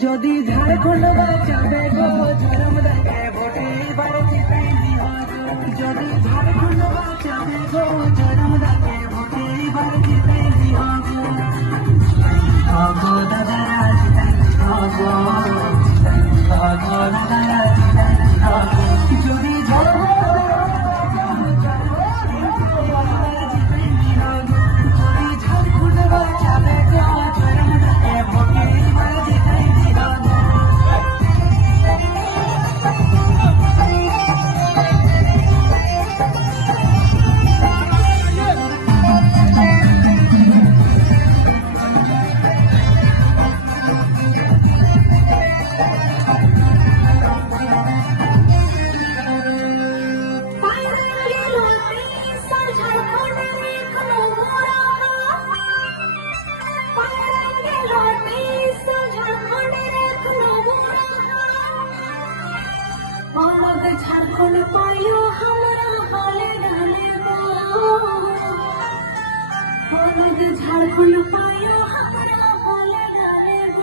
যদি ঝাড়খণ্ড বাঁচাবে গো ঝরম ডাকে ভোটে এবার জিতাই দিও যদি ঝাড়খণ্ড বাঁচাবে গো ঝরম ডাকে ভোটে এবার জিতাই দিও গো দাদারা জিতাই দিও গো দাদারা জিতাই দিও যদি ঝাড়খণ্ড বাঁচাবে গো ঝরম ডাকে ভোটে এবার জিতাই দিও ঝাড়খণ্ড পাইও हमरा हाले डाले गो ঝাড়খণ্ড পাইও हमरा हाले डाले गो